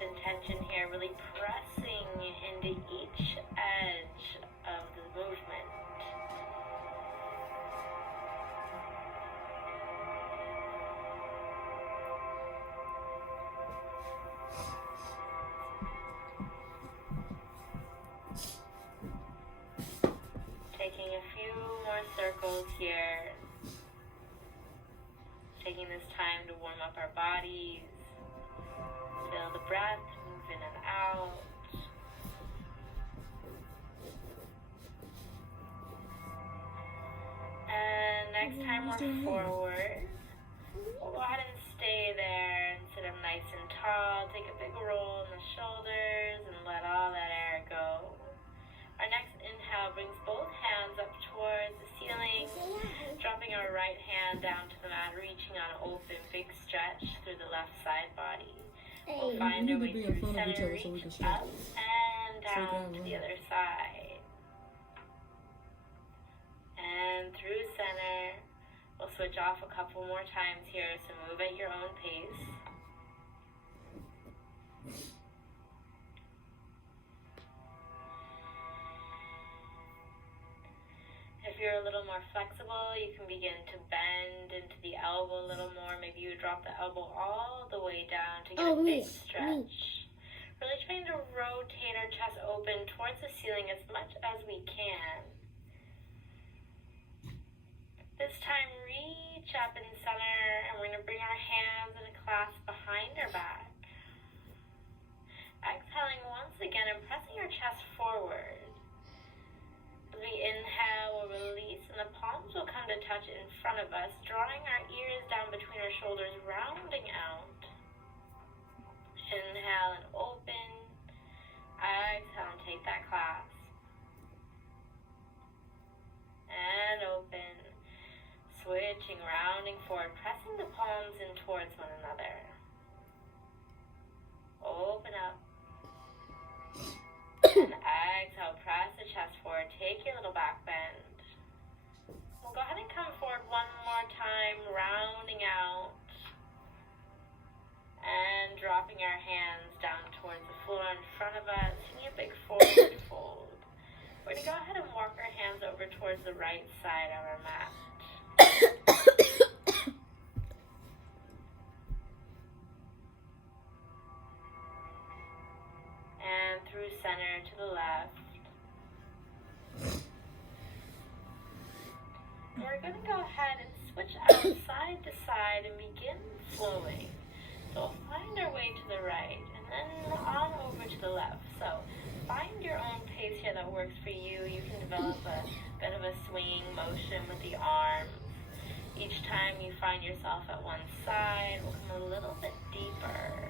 with intention here, really pressing into each edge of the movement. Taking a few more circles here. Taking this time to warm up our bodies. Feel the breath move in and out. And next time we're forward, we'll go ahead and stay there and sit up nice and tall. Take a big roll in the shoulders and let all that air go. Our next inhale brings both hands up towards the ceiling, dropping our right hand down to the mat, reaching on open, big stretch through the left side body. We'll find our way through center, reach up and down to the other side. And through center, we'll switch off a couple more times here, so move at your own pace. If you're a little more flexible, you can begin to bend into the elbow a little more. Maybe you drop the elbow all the way down to get a big stretch. Really trying to rotate our chest open towards the ceiling as much as we can. This time, reach up in center, and we're going to bring our hands in a clasp behind our back. Exhaling once again and pressing our chest forward. As we inhale, we'll release, and the palms will come to touch in front of us, drawing our ears down between our shoulders, rounding out. Inhale and open. Exhale and take that clasp. And open. Switching, rounding forward, pressing the palms in towards one another. Open up. And exhale, press the chest forward. Take your little back bend. We'll go ahead and come forward one more time, rounding out. And dropping our hands down towards the floor in front of us. Taking a big forward fold. We're going to go ahead and walk our hands over towards the right side of our mat. And through center to the left. And we're going to go ahead and switch out side to side and begin flowing. So we'll find our way to the right and then on over to the left. So find your own pace here that works for you. You can develop a bit of a swinging motion with the arms. Each time you find yourself at one side, we'll come a little bit deeper.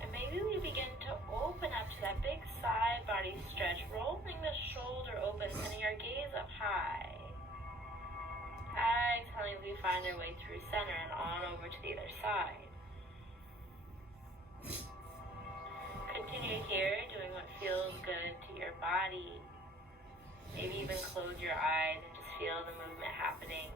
And maybe we begin to open up to that big side body stretch, rolling the shoulder open, sending our gaze up high. Exhaling, we find our way through center and on over to the other side. Continue here, doing what feels good to your body. Maybe even close your eyes and just feel the movement happening.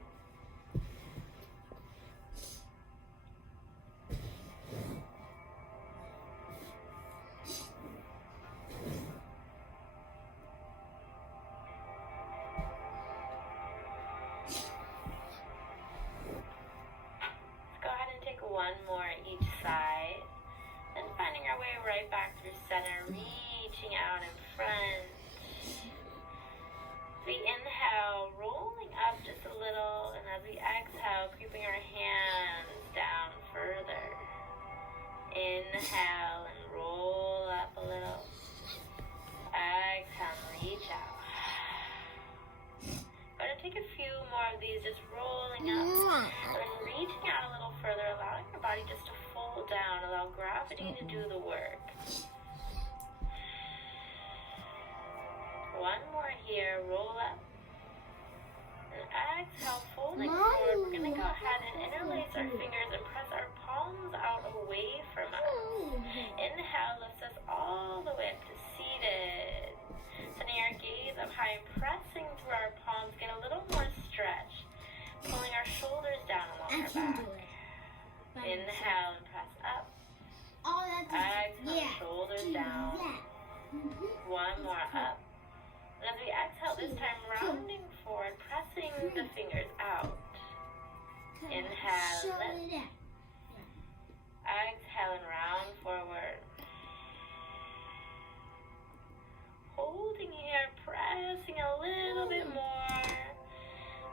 One more each side, and finding our way right back through center, reaching out in front. As we inhale, rolling up just a little, and as we exhale, creeping our hands down further. Inhale and roll up a little. Exhale and reach out. Going to take a few more of these, just rolling up, and then reaching out a little further, allowing your body just to fold down, allow gravity to do the work. One more here, roll up, and exhale, folding forward. We're going to go ahead and interlace our fingers and press our palms out away from us. Inhale lifts us all the way up to seated. Sending our gaze up high and pressing through our palms, get a little more stretch. Pulling our shoulders down along our back. Inhale and press up. Oh, that's Exhale, shoulders down. One more up. And as we exhale, this time rounding forward, pressing the fingers out. Inhale, lift. Exhale and round forward. Holding here, pressing a little bit more.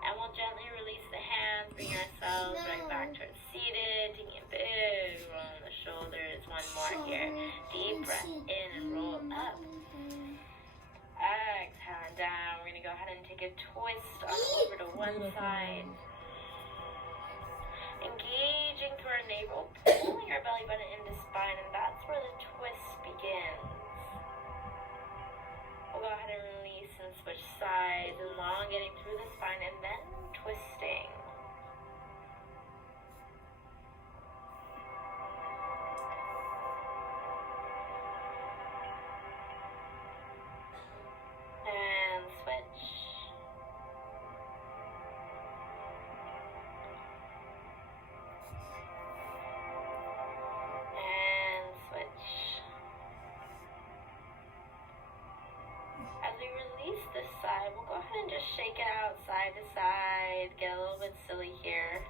And we'll gently release the hands, bring ourselves right back towards seated, taking a big roll on the shoulders. One more here. Deep breath in and roll up. Exhale and down. We're going to go ahead and take a twist on over to one side. Engaging through our navel, pulling our belly button into spine, and that's where the twist begins. We'll go ahead and release and switch sides, elongating through the spine and then twisting. And switch. And switch. As we release this side, we'll go ahead and just shake it out side to side, get a little bit silly here.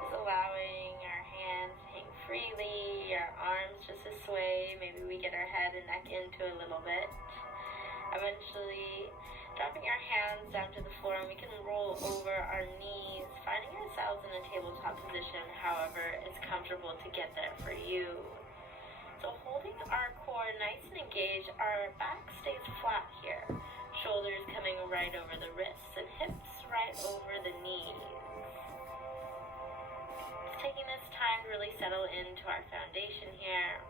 Just allowing our hands to hang freely, our arms just to sway. Maybe we get our head and neck into a little bit. Eventually, dropping our hands down to the floor, and we can roll over our knees, finding ourselves in a tabletop position, however is comfortable to get there for you. So holding our core nice and engaged, our back stays flat here. Shoulders coming right over the wrists and hips right over the knees. Just taking this time to really settle into our foundation here.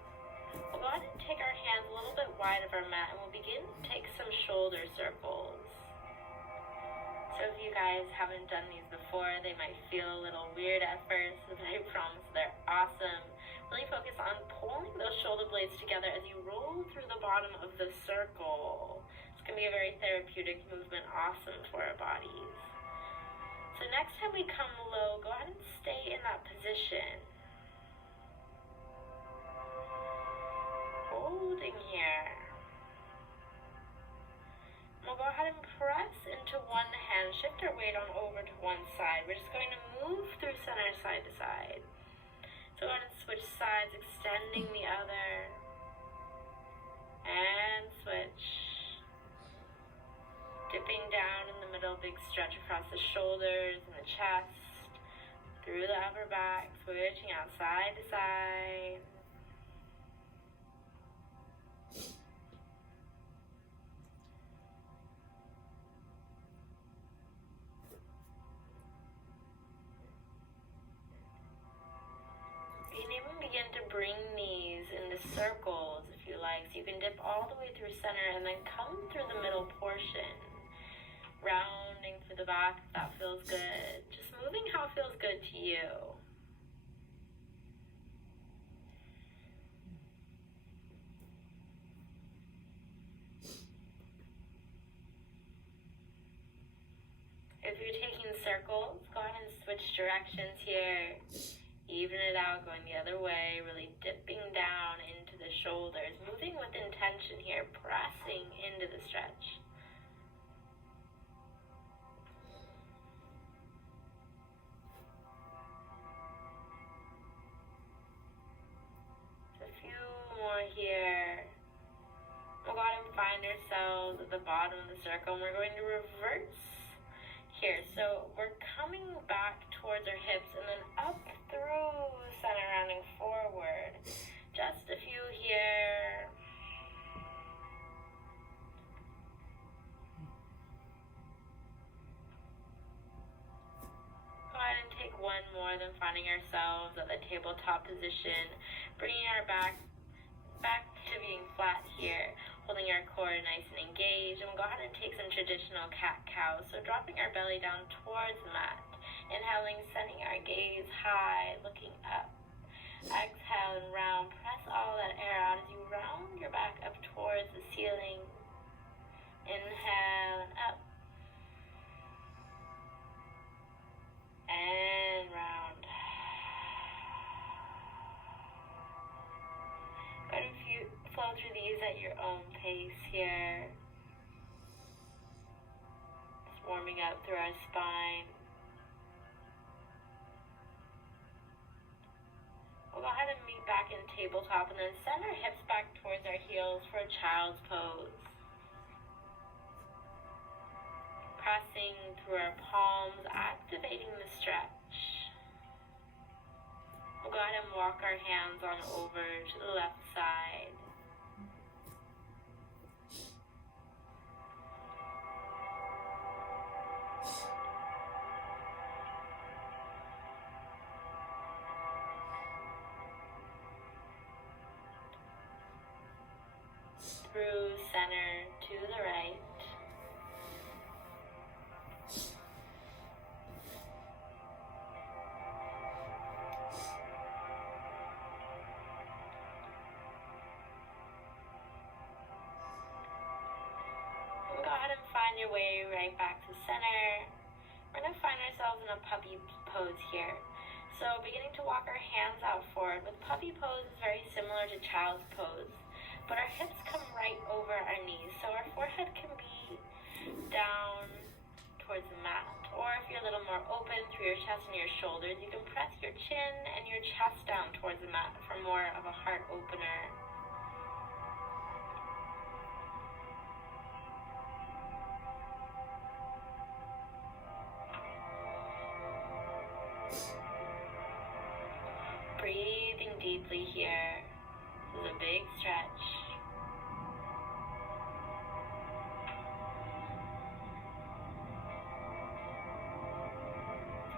We'll go ahead and take our hands a little bit wide of our mat and we'll begin to take some shoulder circles. So if you guys haven't done these before, they might feel a little weird at first, but I promise they're awesome. Really focus on pulling those shoulder blades together as you roll through the bottom of the circle. It's going to be a very therapeutic movement, awesome for our bodies. So next time we come low, go ahead and stay in that position. Holding here. We'll go ahead and press into one hand, shift our weight on over to one side. We're just going to move through center side to side. So go ahead and switch sides, extending the other. And switch. Dipping down in the middle, big stretch across the shoulders and the chest. Through the upper back, switching out side to side. Begin to bring these into circles if you like. So you can dip all the way through center and then come through the middle portion. Rounding through the back if that feels good. Just moving how it feels good to you. If you're taking circles, go ahead and switch directions here. Even it out, going the other way, really dipping down into the shoulders, moving with intention here, pressing into the stretch. A few more here. We'll go ahead and find ourselves at the bottom of the circle, and we're going to reverse here. So we're coming back towards our hips and then up through center, rounding forward. Just a few here. Go ahead and take one more, then finding ourselves at the tabletop position, bringing our back to being flat here, holding our core nice and engaged, and we'll go ahead and take some traditional cat-cow. So dropping our belly down towards the mat, inhaling, sending our gaze high, looking up. Exhale and round, press all that air out as you round your back up towards the ceiling. Inhale and up. And round. through these at your own pace here. Just warming up through our spine. We'll go ahead and meet back in tabletop and then send our hips back towards our heels for a child's pose. Pressing through our palms, activating the stretch. We'll go ahead and walk our hands on over to the left side. Through center to the right. Go ahead and find your way right back to center. We're going to find ourselves in a puppy pose here. So beginning to walk our hands out forward. With puppy pose is very similar to child's pose, but our hips come right over our knees, so our forehead can be down towards the mat. Or if you're a little more open through your chest and your shoulders, you can press your chin and your chest down towards the mat for more of a heart opener. Breathing deeply here. This is a big stretch.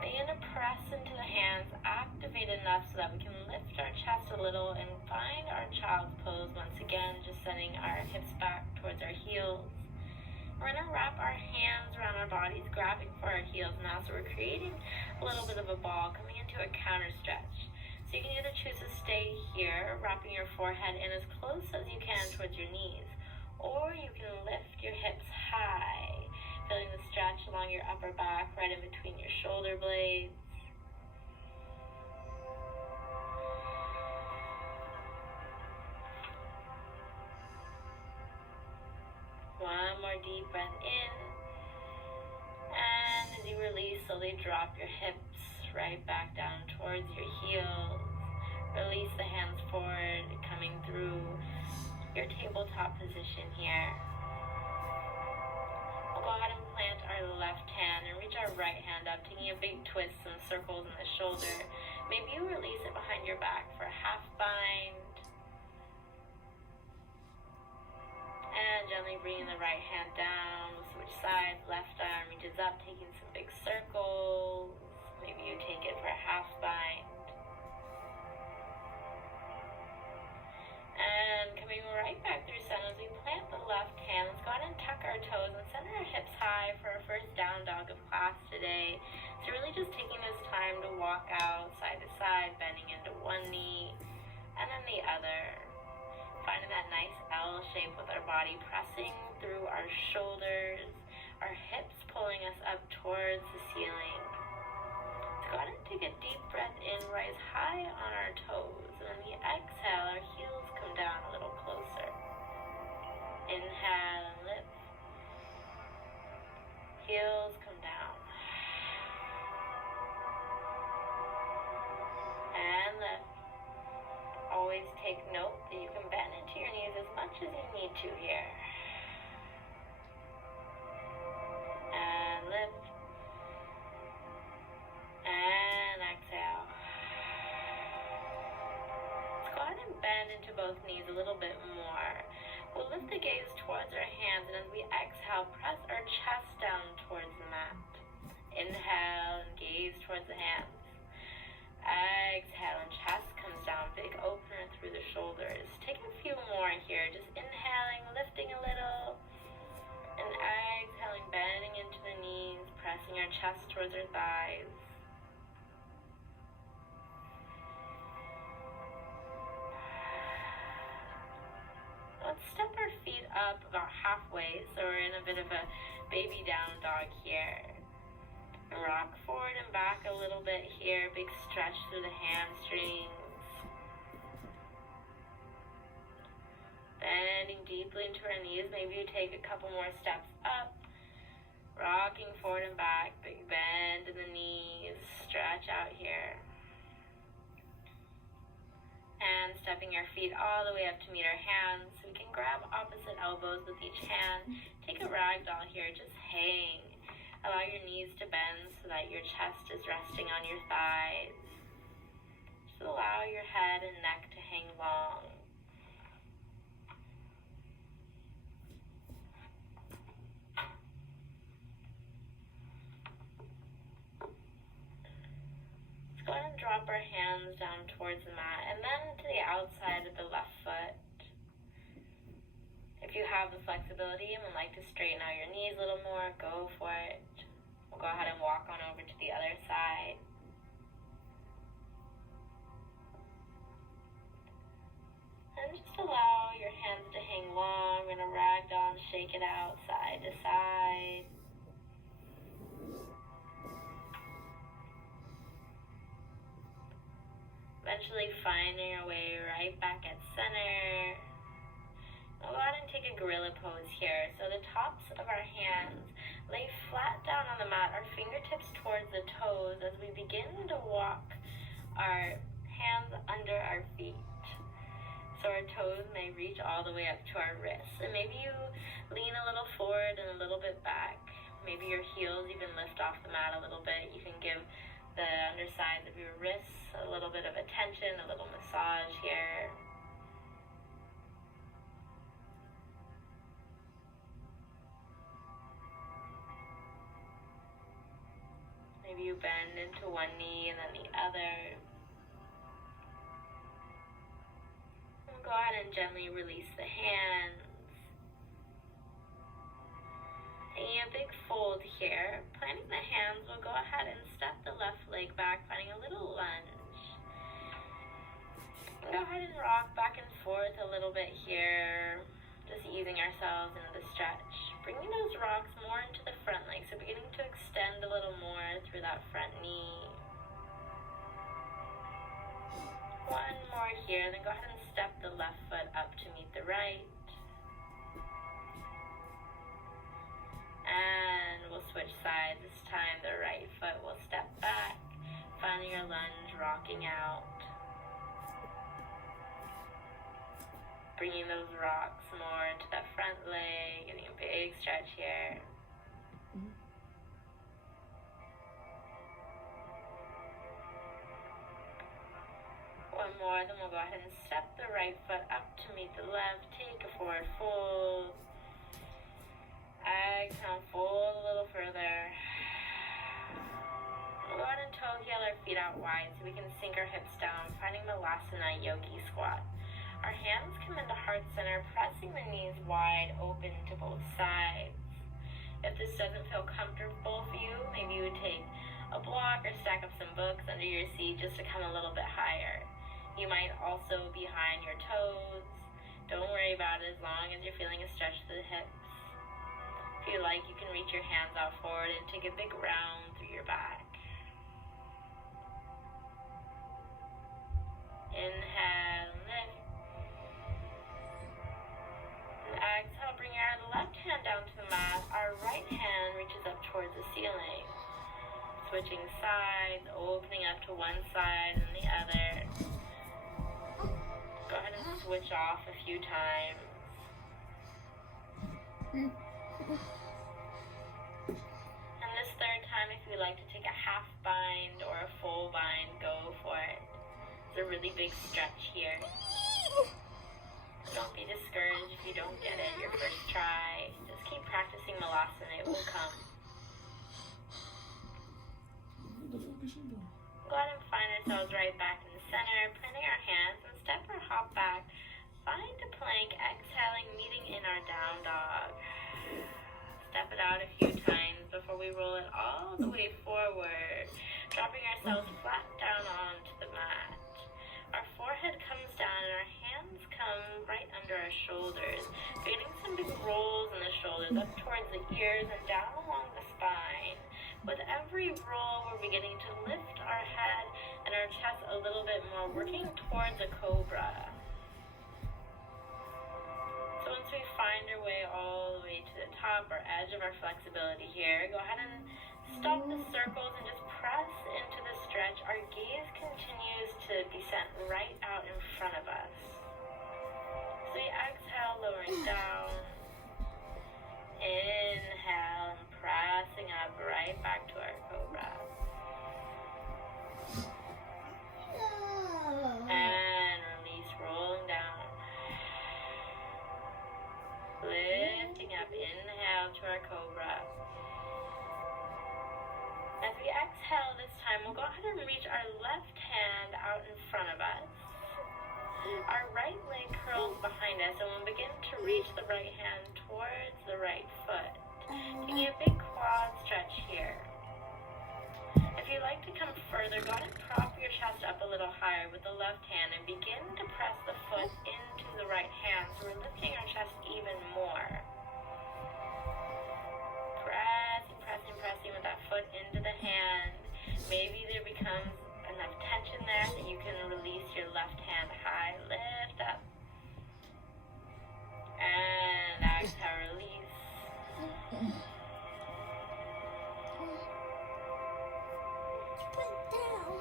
Begin to press into the hands, activate enough so that we can lift our chest a little and find our child's pose once again, just sending our hips back towards our heels. We're going to wrap our hands around our bodies, grabbing for our heels now, so we're creating a little bit of a ball, coming into a counter stretch. So you can either choose to stay here, wrapping your forehead in as close as you can towards your knees, or you can lift your hips high, feeling the stretch along your upper back, right in between your shoulder blades. One more deep breath in, and as you release, slowly drop your hips right back down towards your heels. Release the hands forward, coming through your tabletop position here. We'll go ahead and plant our left hand and reach our right hand up, taking a big twist, some circles in the shoulder. Maybe you release it behind your back for a half bind. And gently bringing the right hand down. We'll switch sides. Left arm reaches up, taking some big circles. Maybe you take it for a half bind. And coming right back through center as we plant the left hand. Let's go ahead and tuck our toes and send our hips high for our first down dog of class today. So really just taking this time to walk out side to side, bending into one knee and then the other. Finding that nice L shape with our body, pressing through our shoulders, our hips pulling us up towards the ceiling. Go ahead and take a deep breath in, rise high on our toes, and then we exhale, our heels come down a little closer. Inhale and lift. Heels come down. And lift. Always take note that you can bend into your knees as much as you need to here. And lift. And exhale. Let's go ahead and bend into both knees a little bit more. We'll lift the gaze towards our hands, and as we exhale, press our chest down towards the mat. Inhale and gaze towards the hands. Exhale and chest comes down, big opener through the shoulders. Take a few more here, just inhaling, lifting a little, and exhaling, bending into the knees, pressing our chest towards our thighs. Let's step our feet up about halfway, so we're in a bit of a baby down dog here. Rock forward and back a little bit here, big stretch through the hamstrings. Bending deeply into our knees. Maybe you take a couple more steps up. Rocking forward and back. Big bend in the knees. Stretch out here. And stepping our feet all the way up to meet our hands. So we can grab opposite elbows with each hand. Take a ragdoll here. Just hang. Allow your knees to bend so that your chest is resting on your thighs. Just allow your head and neck to hang long. Let's go ahead and drop our hands down towards the mat and then to the outside of the left foot. If you have the flexibility and would like to straighten out your knees a little more, go for it. We'll go ahead and walk on over to the other side. And just allow your hands to hang long. We're going to ragdoll and shake it out side to side. Eventually finding our way right back at center. We'll go ahead and take a gorilla pose here. So the tops of our hands lay flat down on the mat, our fingertips towards the toes as we begin to walk our hands under our feet. So our toes may reach all the way up to our wrists. And maybe you lean a little forward and a little bit back. Maybe your heels even lift off the mat a little bit. You can give the undersides of your wrists a little bit of attention, a little massage here. Maybe you bend into one knee and then the other. We'll go ahead and gently release the hands. Taking a big fold here. Planting the hands, we'll go ahead and step the left leg back, finding a little lunge. Go ahead and rock back and forth a little bit here. Just easing ourselves into the stretch. Bringing those rocks more into the front leg, so beginning to extend a little more through that front knee. One more here, then go ahead and step the left foot up to meet the right. And we'll switch sides. This time the right foot will step back, finding your lunge, rocking out. Bringing those rocks more into that front leg, getting a big stretch here. One more, then we'll go ahead and step the right foot up to meet the left. Take a forward fold. Exhale, fold a little further. We'll go ahead and toe heel our feet out wide so we can sink our hips down, finding Malasana Yogi Squat. Our hands come into heart center, pressing the knees wide open to both sides. If this doesn't feel comfortable for you, maybe you would take a block or stack up some books under your seat just to come a little bit higher. You might also be high on your toes. Don't worry about it as long as you're feeling a stretch to the hips. If you like, you can reach your hands out forward and take a big round through your back. Inhale, lift. Exhale, bring our left hand down to the mat. Our right hand reaches up towards the ceiling. Switching sides, opening up to one side and the other. Go ahead and switch off a few times. And this third time, if you'd like to take a half bind or a full bind, go for it. It's a really big stretch here. Don't be discouraged if you don't get it your first try. Just keep practicing Malasana, it will come. Go ahead and find ourselves right back in the center, planting our hands and step or hop back. Find a plank, exhaling, meeting in our down dog. Step it out a few times before we roll it all the way forward, dropping ourselves flat down onto the mat. Our forehead comes down and our hands come right under our shoulders, creating some big rolls in the shoulders up towards the ears and down along the spine. With every roll, we're beginning to lift our head and our chest a little bit more, working towards a cobra. once we find our way all the way to the top or edge of our flexibility here, go ahead and stop the circles and just press into the stretch. Our gaze continues to be sent right out in front of us. So we exhale, lowering down. Inhale and pressing up right back to our cobra. And release, rolling down. Lifting up, inhale to our cobra. As we exhale this time, we'll go ahead and reach our left hand out in front of us. Our right leg curls behind us, and we'll begin to reach the right hand towards the right foot. Taking a big quad stretch here. If you'd like to come further, go ahead and prop your chest up a little higher with the left hand and begin to press the foot into the right hand, so we're lifting our chest even more. Pressing with that foot into the hand. Maybe there becomes enough tension there that you can release your left hand high. Lift up. And exhale, release.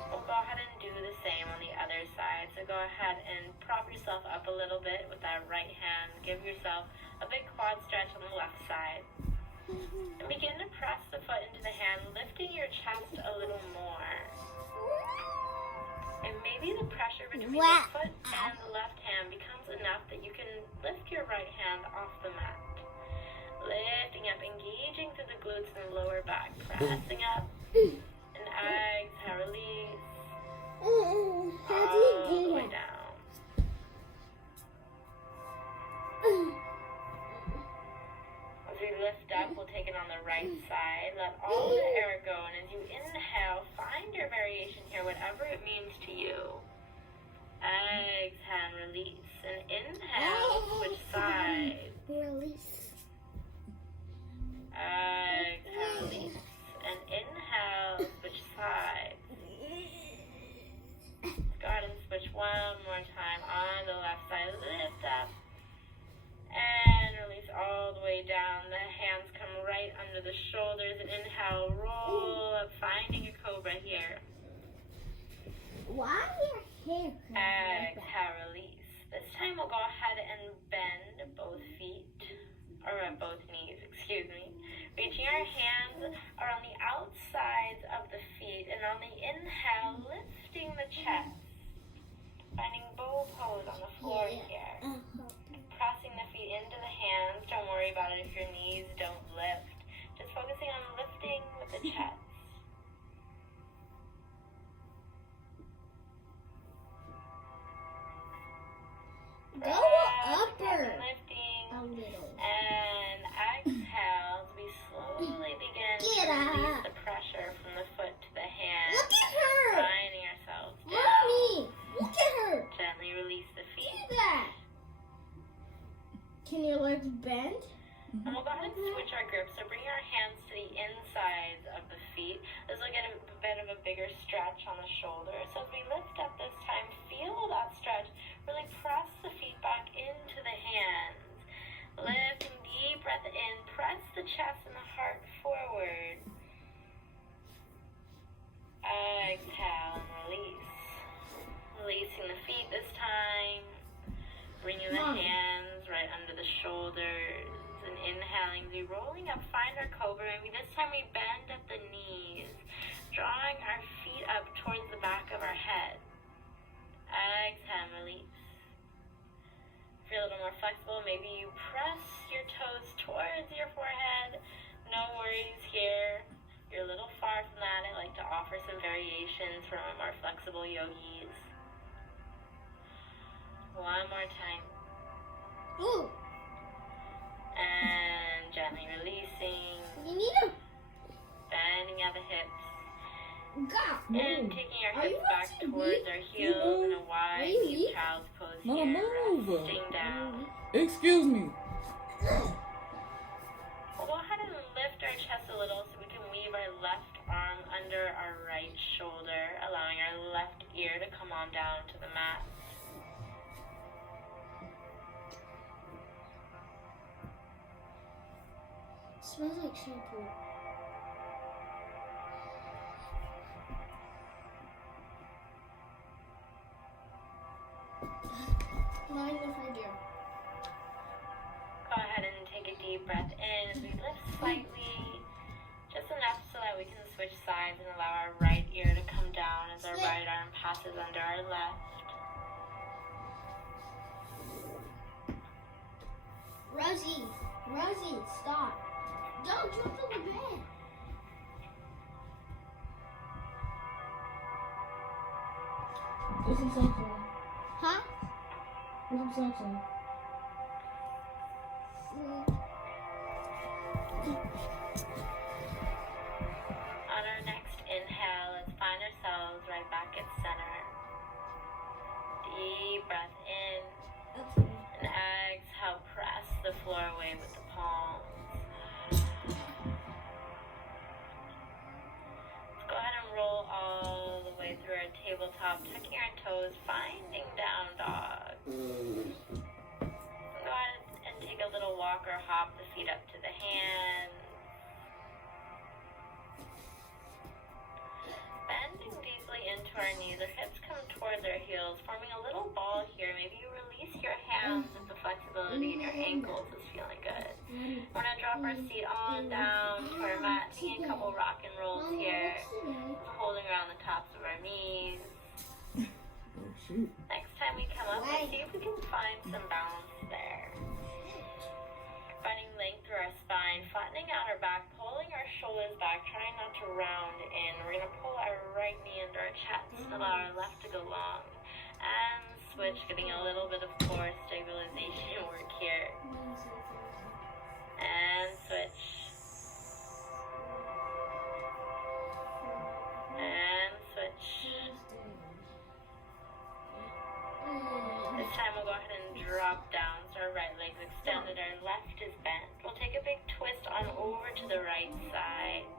We'll go ahead and do the same on the other side. So go ahead and prop yourself up a little bit with that right hand. Give yourself a big quad stretch on the left side. And begin to press the foot into the hand, lifting your chest a little more. And maybe the pressure between the foot and the left hand becomes enough that you can lift your right hand off the mat. Lifting up, engaging through the glutes and the lower back. Pressing up. And exhale, release. All the way down. As we lift up, we'll take it on the right side. Let all the air go. And as you inhale, find your variation here, whatever it means to you. Exhale and release. And inhale, switch sides. Release. Exhale, release. And inhale, switch sides. Let's go ahead and switch one more time on the left side. Lift up. And release all the way down. The hands come right under the shoulders. And inhale, roll up, finding a cobra here. Why your hair? Exhale, release. This time we'll go ahead and bend both feet, or both knees, excuse me. Reaching our hands around the outsides of the feet. And on the inhale, lifting the chest. Finding bow pose on the floor here. Pressing the feet into the hands. Don't worry about it if your knees don't lift. Just focusing on lifting with the chest. Go upper. Lifting. A little. And exhale as we slowly begin to release the pressure from the foot to the hand. Look at her. Finding ourselves down. Mommy, look at her. Gently release the feet. Do that. Can your legs bend? And we'll go ahead and switch our grip. So bring our hands to the insides of the feet. This will get a bit of a bigger stretch on the shoulder. So as we lift up this time, feel that stretch. Really press the feet back into the hands. Lifting, deep breath in. Press the chest and the heart forward. Exhale and release. Releasing the feet this time. Bringing the hands right under the shoulders. And inhaling, we rolling up, find our cobra. Maybe this time we bend at the knees, drawing our feet up towards the back of our head. Exhale, release. If you're a little more flexible, maybe you press your toes towards your forehead. No worries here. You're a little far from that. I like to offer some variations from our more flexible yogis. One more time. Ooh. And gently releasing. You need a Bending at the hips. God. And taking our Are you hips back watching towards me? our heels in a wide, Are you deep me? child's pose Mama, here. move. Resting down. Excuse me. We'll go ahead and lift our chest a little so we can weave our left arm under our right shoulder, allowing our left ear to come on down to the mat. Smells like shampoo. Mind if I do? Go ahead and take a deep breath in as we lift slightly, just enough so that we can switch sides and allow our right ear to come down as our right arm passes under our left. Rosie, stop. Don't jump on the bed. There's some socks on. Huh? There's some socks on. On our next inhale, let's find ourselves right back at center. Deep breath in, Okay. and exhale, press the floor away with the palms. Let's go ahead and roll all the way through our tabletop, tucking our toes, finding down dog. Go ahead and take a little walk or hop the feet up to the hands. Bending deeply into our knees, our hips come towards our heels, forming a little ball here. Maybe you release your hands if the flexibility in your ankles is feeling good. We're going to drop our seat on down to our mat, taking a couple rock and rolls here, holding around the tops of our knees. Oh, shoot. Next time we come up, let's see if we can find some balance there. Finding length through our spine, flattening out our back, pulling our shoulders back, trying not to round in. We're going to pull our right knee under our chest and allow our left to go long. And switch, getting a little bit of core stabilization work here. And switch. And switch. This time we'll go ahead and drop down so our right leg's extended, our left is bent. We'll take a big twist on over to the right side.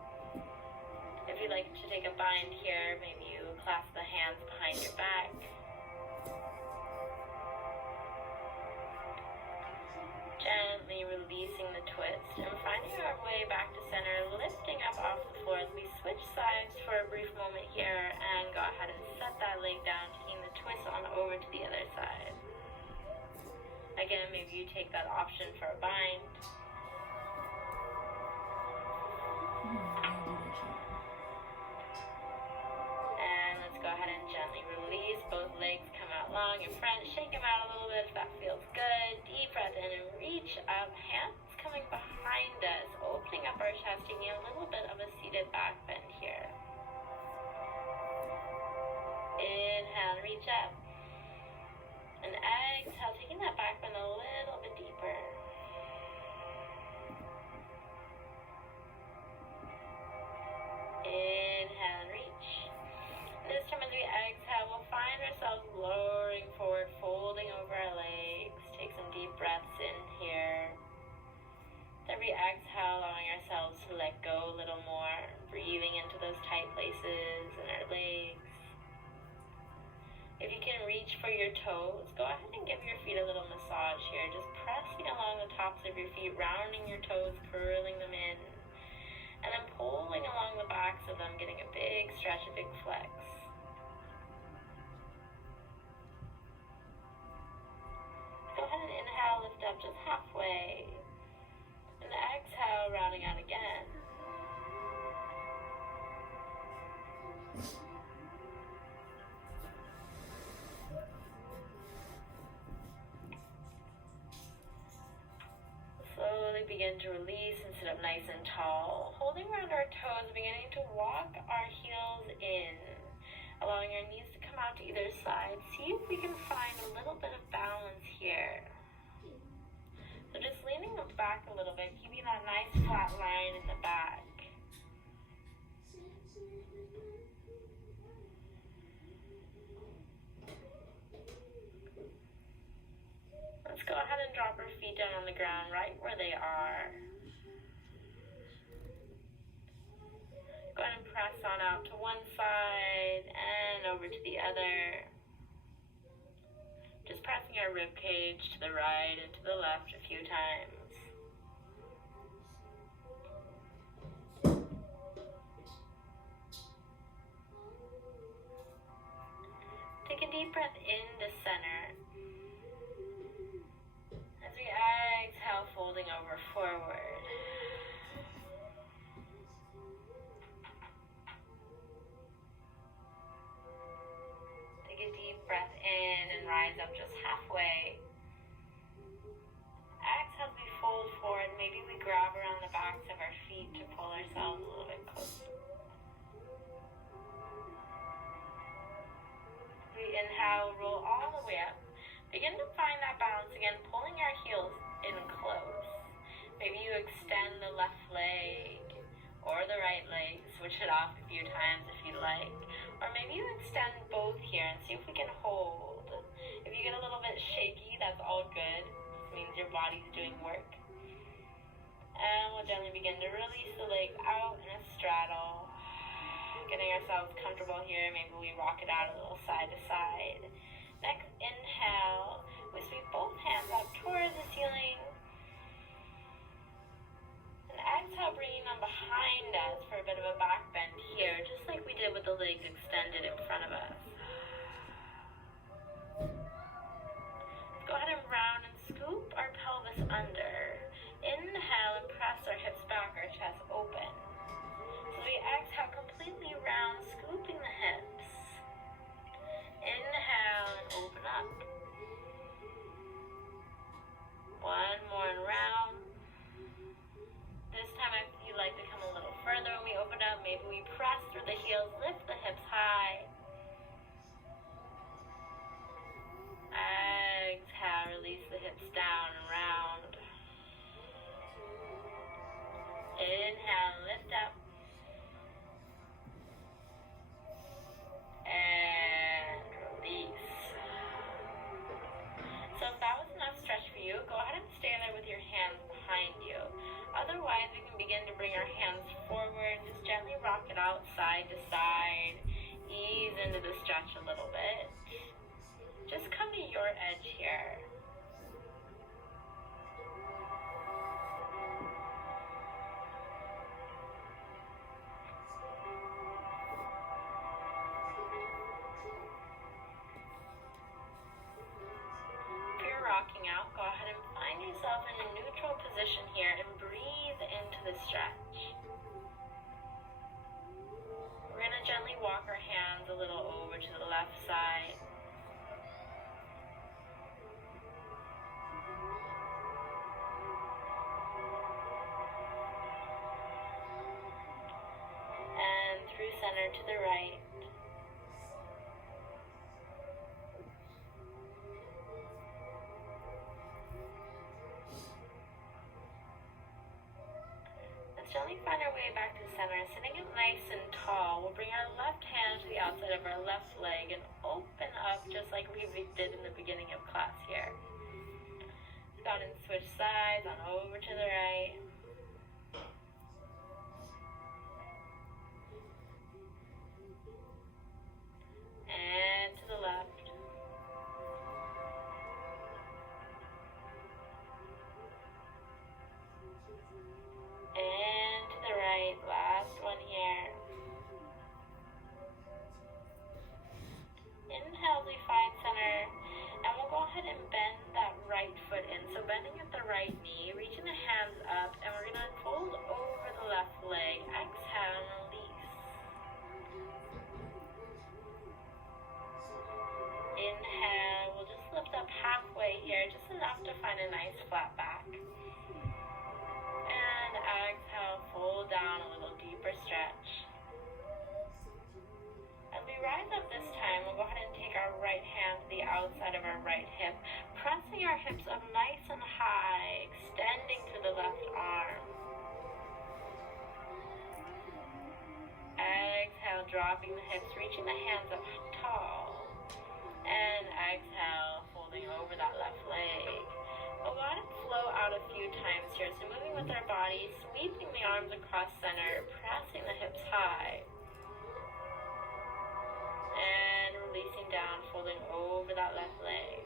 If you'd like to take a bind here, maybe you clasp the hands behind your back. Gently releasing the twist and finding our way back to center, lifting up off the floor as we switch sides for a brief moment here and go ahead and set that leg down, taking the twist on over to the other side. Again, maybe you take that option for a bind. And let's go ahead and gently release. Both legs come out long in front. Shake them out a little bit if that feels good. Deep breath in and reach up. Hands coming behind us, opening up our chest, taking a little bit of a seated back bend here. Inhale, reach up. And exhale, taking that back bend a little bit deeper. Inhale and reach. This time as we exhale, we'll find ourselves lowering forward, folding over our legs. Take some deep breaths in here. Every exhale, allowing ourselves to let go a little more, breathing into those tight places in our legs. If you can reach for your toes, go ahead and give your feet a little massage here. Just pressing along the tops of your feet, rounding your toes, curling them in, and then pulling along the backs of them, getting a big stretch, a big flex. Go ahead and inhale, lift up just halfway, and exhale, rounding out again. Slowly begin to release and sit up nice and tall, holding around our toes, beginning to walk our heels in, allowing our knees to come out to either side. See if we can find a little bit of balance here. So just leaning them back a little bit, keeping that nice flat line in the back. Let's go ahead and drop our feet down on the ground right where they are. Go ahead and press on out to one side and over to the other. Just pressing our rib cage to the right and to the left a few times. breath into center. As we exhale, folding over forward. Take a deep breath in and rise up just halfway. Exhale, we fold forward. Maybe we grab around the backs of our feet to pull ourselves a little bit closer. We inhale, roll all the way up. Begin to find that balance again, pulling our heels in close. Maybe you extend the left leg or the right leg. Switch it off a few times if you like. Or maybe you extend both here and see if we can hold. If you get a little bit shaky, that's all good. Means your body's doing work. And we'll gently begin to release the legs out in a straddle. Getting ourselves comfortable here. Maybe we rock it out a little side to side. Next, inhale. We sweep both hands up towards the ceiling. And exhale, bringing them behind us for a bit of a back bend here, just like we did with the legs extended in front of us. Go ahead and round and scoop our pelvis under. Inhale and press our hips back, our chest open. So we exhale, completely round, scooping the hips. Inhale and open up. One more and round. This time if you'd like to come a little further when we open up, maybe we press through the heels, lift the hips high. Exhale, release the hips down and round. Inhale, lift up. And release. So if that was enough stretch for you, go ahead and stay there with your hands behind you. Otherwise, we can begin to bring our hands forward. Just gently rock it out side to side. Ease into the stretch a little bit. Just come to your edge here. If you're rocking out, go ahead and find yourself in a neutral position here and breathe into the stretch. We're going to gently walk our hands a little over to the left side. Center to the right. Let's gently find our way back to center. Sitting up nice and tall, we'll bring our left hand to the outside of our left leg and open up just like we did in the beginning of class here. Go ahead and switch sides on over to the right. And to the left. And to the right. Last one here. Inhale, we find center. And we'll go ahead and bend that right foot in. So bending at the right knee, reaching the hands up, and we're going to fold over the left leg. Exhale and release. Inhale, we'll just lift up halfway here, just enough to find a nice flat back. And exhale, fold down a little deeper stretch. As we rise up this time, we'll go ahead and take our right hand to the outside of our right hip, pressing our hips up nice and high, extending to the left arm. Exhale, dropping the hips, reaching the hands up tall. And exhale, folding over that left leg. We'll let it flow out a few times here. So moving with our body, sweeping the arms across center, pressing the hips high. And releasing down, folding over that left leg.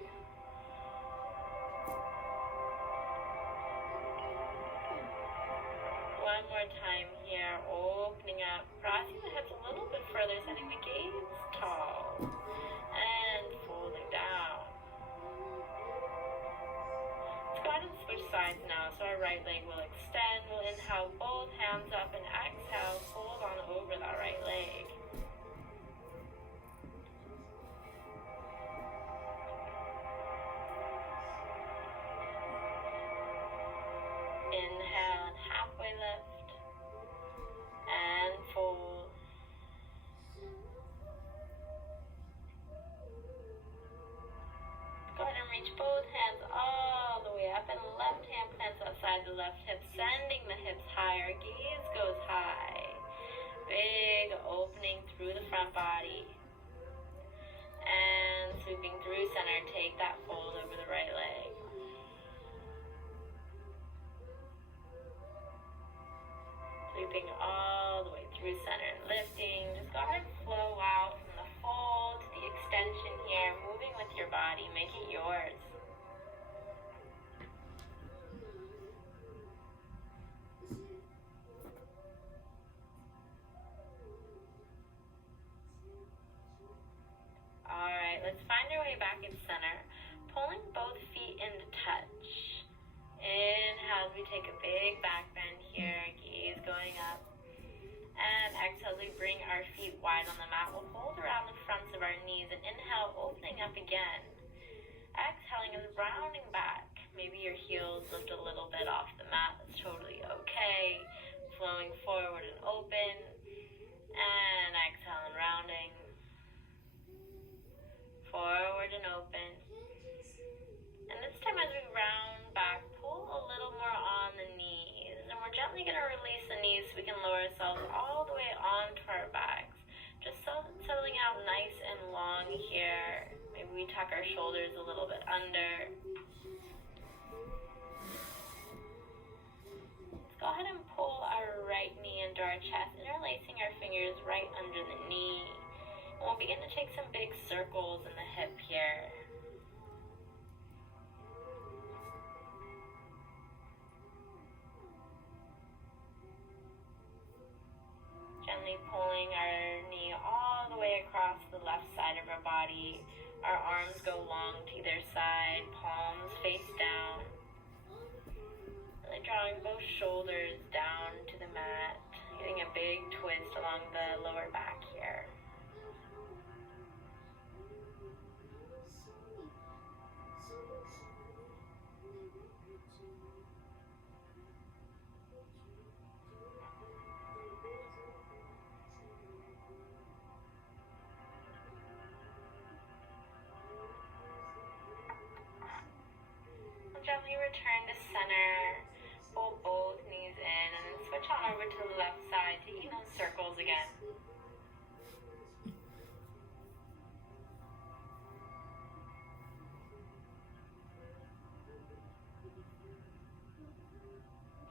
One more time here, opening up, crossing the hips a little bit further, sending the gaze tall. And fold right leg will extend. We'll inhale both hands up and exhale, fold on over that right leg. Inhale and halfway lift and fold. Go ahead and reach both hands all the way up, and left hand plants outside the left hip, sending the hips higher. Gaze goes high. Big opening through the front body. And sweeping through center, take that fold over the right leg. Sweeping all the way through center and lifting. Just go ahead and flow out from the fold to the extension here, moving with your body, make it yours. Alright, let's find our way back in center, pulling both feet into touch. Inhale as we take a big back bend here, gaze going up. And exhale as we bring our feet wide on the mat. We'll hold around the fronts of our knees and inhale, opening up again. Exhaling is rounding back. Maybe your heels lift a little bit off the mat. That's totally okay. Flowing forward and open. And exhale and rounding. Forward and open. And this time as we round back, pull a little more on the knees. And we're gently going to release the knees so we can lower ourselves all the way onto our backs. Just settling out nice and long here. Maybe we tuck our shoulders a little bit under. Let's go ahead and pull our right knee into our chest, interlacing our fingers right under the knee. And we'll begin to take some big circles in the hip here. Gently pulling our knee all the way across the left side of our body. Our arms go long to either side, palms face down. Really drawing both shoulders down to the mat, getting a big twist along the lower back here. Gently return to center, pull both knees in, and then switch on over to the left side, taking those circles again.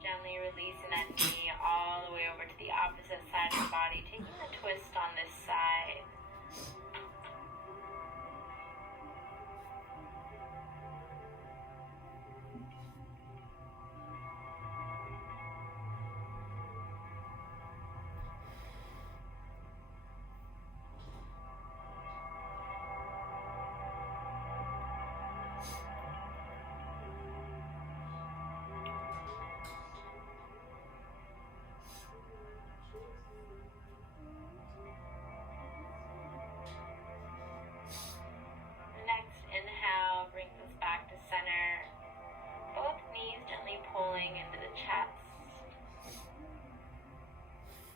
Gently releasing that knee all the way over to the opposite side of the body, taking the twist on this side.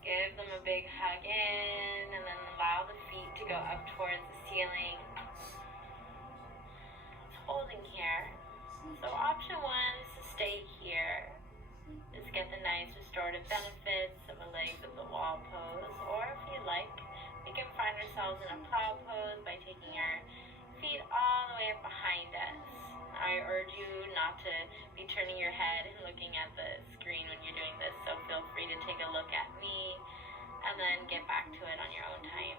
Give them a big hug in, and then allow the feet to go up towards the ceiling. It's holding here. So option one is to stay here. Just get the nice restorative benefits of a legs of the wall pose. Or if you like, we can find ourselves in a plow pose by taking our feet all the way up behind us. I urge you not to be turning your head and looking at the screen when you're doing this, so feel free to take a look at me and then get back to it on your own time.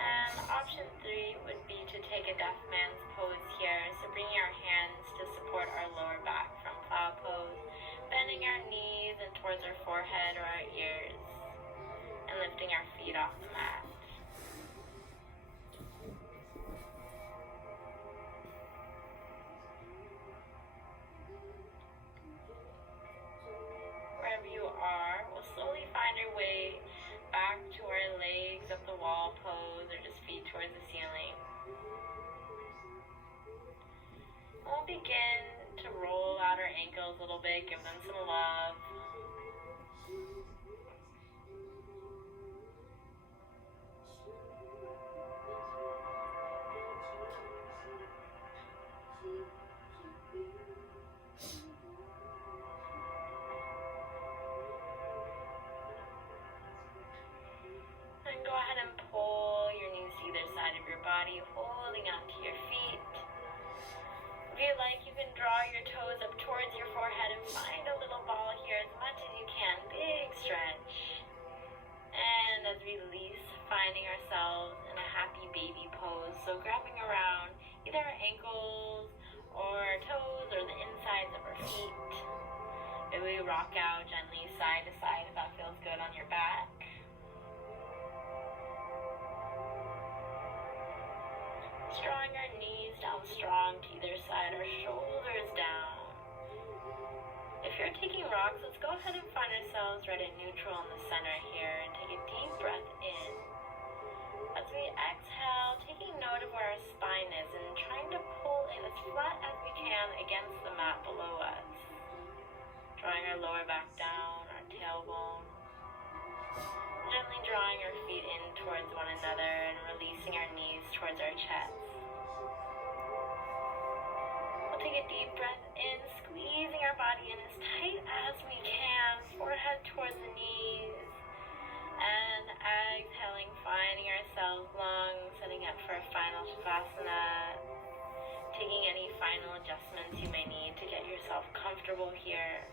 And option 3 would be to take a deaf man's pose here, so bringing our hands to support our lower back from plow pose, bending our knees and towards our forehead or our ears, and lifting our feet off the mat. We'll begin to roll out our ankles a little bit, give them some love. And go ahead and pull your knees to either side of your body, holding onto your feet. If you like, you can draw your toes up towards your forehead and find a little ball here as much as you can. Big stretch. And as we release, finding ourselves in a happy baby pose. So grabbing around either our ankles or our toes or the insides of our feet. Maybe we rock out gently side to side if that feels good on your back. Drawing our knees down strong to either side, our shoulders down. If you're taking rocks, let's go ahead and find ourselves right at neutral in the center here and take a deep breath in. As we exhale, taking note of where our spine is and trying to pull in as flat as we can against the mat below us. Drawing our lower back down, our tailbone. Gently drawing our feet in towards one another and releasing our knees towards our chest. We'll take a deep breath in, squeezing our body in as tight as we can, forehead towards the knees. And exhaling, finding ourselves long, setting up for a final Shavasana. Taking any final adjustments you may need to get yourself comfortable here.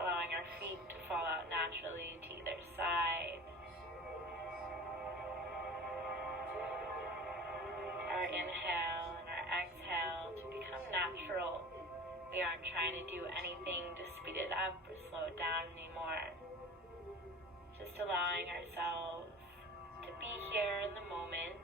Allowing our feet to fall out naturally to either side. Our inhale and our exhale to become natural. We aren't trying to do anything to speed it up or slow it down anymore. Just allowing ourselves to be here in the moment.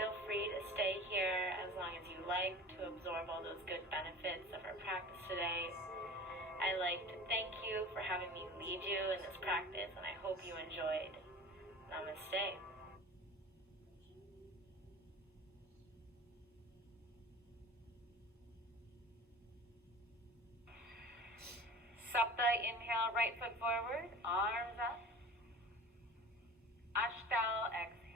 Feel free to stay here as long as you like to absorb all those good benefits of our practice today. I'd like to thank you for having me lead you in this practice, and I hope you enjoyed. Namaste. Sapta, inhale, right foot forward, arms up. Ashtal, exhale.